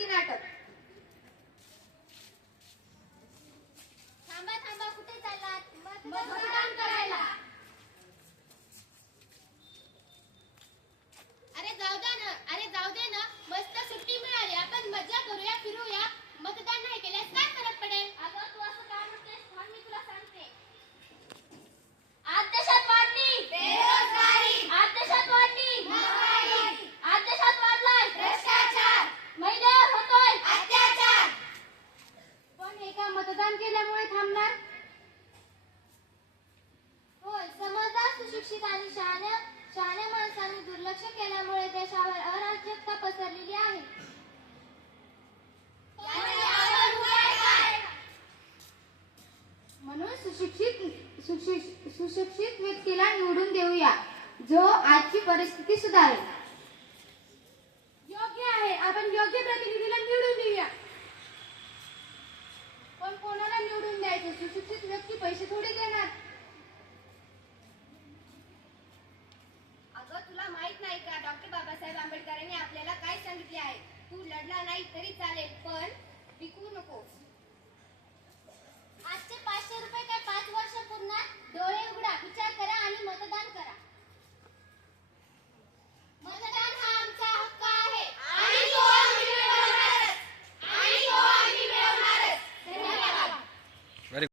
भक्ती नाटक. थांबा थांबा, कुठे चाललात? मतदान करायला. अरे जाऊ दे ना, मस्त सुट्टी मिळाली, आपण मजा करूया, फिरूया. मतदान नाही केल्यास काय फरक पडेल? अगं तू असं काय म्हणतेस, थांब मी तुला सांगते. आज देशात वाढली बेरोजगारी, आज देशात वाढली महागाई, आज देशात वाढलाय भ्रष्टाचार, महिन्यावर होतोय अत्याचार. पण हे का मतदान केल्यामुळे थांबणार? होय, समजदार, सुशिक्षित आणि शहाण्या माणसांनी दुर्लक्ष केल्यामुळे देशावर अराजकता पसरलेली आहे. यावर उपाय काय? म्हणून सुशिक्षित व्यक्तीला निवडून देऊया, जो आजची परिस्थिती सुधारेल. योग्य आहे, आपण योग्य प्रतिनिधीला निवडून देऊया. पण कोणाला निवडून द्यायचं? सुशिक्षित व्यक्ती पैसे थोडी देणार. अगं तुला माहित नाही का, डॉक्टर बाबासाहेब आंबेडकरांनी आपल्याला काय सांगितले आहे? तू लढला नाही तरी चालेल, पण विकू नको. आजचे 500 रुपये काय 5 वर्ष पुरणार? डोळे उघडा, विचार करा आणि मतदान करा.